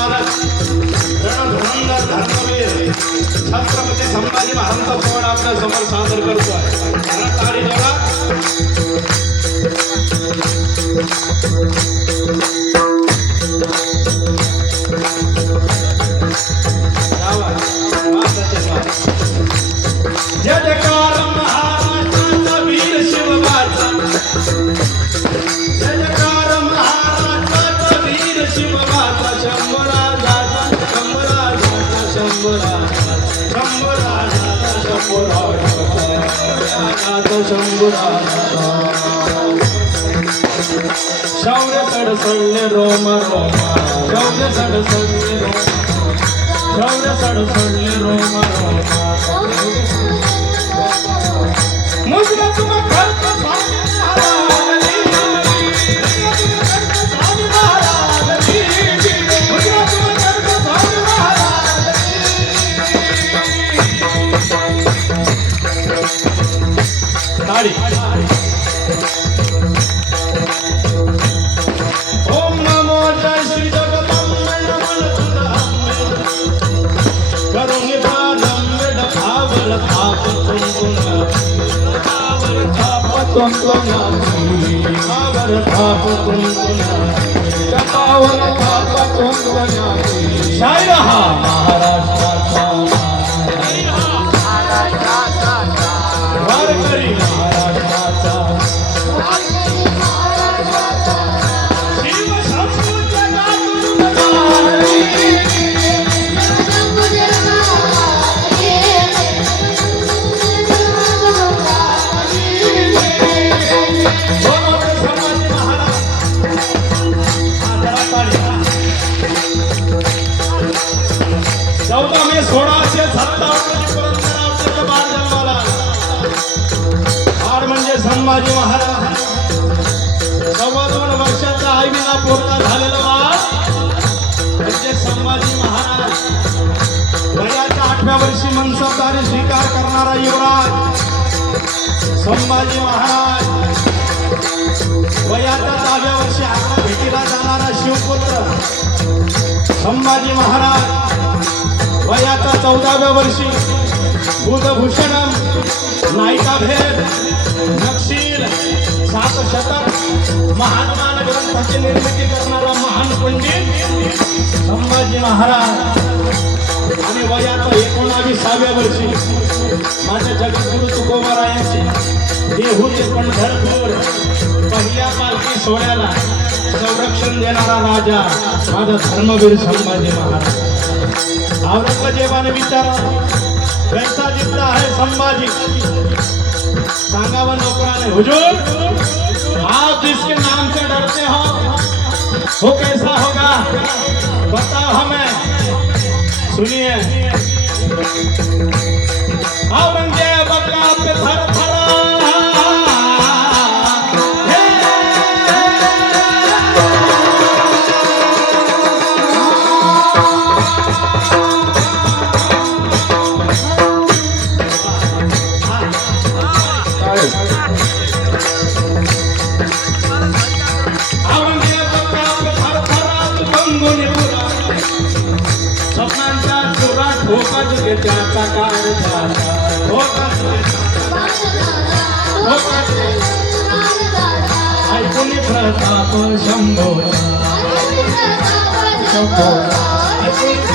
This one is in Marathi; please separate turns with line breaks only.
मालक रणधुरंधर धर्मवीर छत्रपती संभाजी महाराजांचा पोवाडा आपल्यासमोर सादर जोडा जय शंभराजाचा शंभराजाचा शंभराजाचा शंभराजाचा शौर्य सडसडले रोम रोमा शौर्य सडसडले रोम शौर्य सडसडले रोम रोमा ತಾಳಿ ಓಂ ನಮೋ ಜಯ ಶ್ರೀ ಕರುಣಿ ಪ್ರಾರಂಭ ಭಾವಲ ಪಾಪ ಪಾಪ ಪಾವರ ಪಾಪ ಕಪಾವಲ ಪಾಪ ಸಾಯಿ ರಹಾ संभाजी महाराज. सव्वा दोन वर्षाचा आईला पोरता झालेला बाळ. म्हणजे संभाजी महाराज. वयाच्या आठव्या वर्षी मनसबदारी स्वीकार करणारा युवराज. संभाजी महाराज. वयाच्या दहाव्या वर्षी आता भेटीला जाणारा शिवपुत्र. संभाजी महाराज. वयाच्या चौदाव्या वर्षी बुधभूषणम नायिका भेद नक्ष शतक महात्मान ग्रंथाची निर्मिती करणारा महान पंडित संभाजी महाराज. आणि वयाचा एकोणावीसाव्या वर्षी माझ्या जगद्गुरु तुकोबारायांची देहूचे पंढरपूर पहिल्या पालखी सोहळ्याला संरक्षण देणारा राजा माझा धर्मवीर संभाजी महाराज. औरंगजेबाने विचारा कैसा जिंदा है संभाजी? सांगावा नौकराने. हुजूर आप जिसके नाम से डरते हो वो कैसा होगा? बताओ हमें। सुनिए। কাছে যাতা কার দাদা ও কাছে ও কাছে আইকুনি প্রতাপ শম্ভো শম্ভো আইকুনি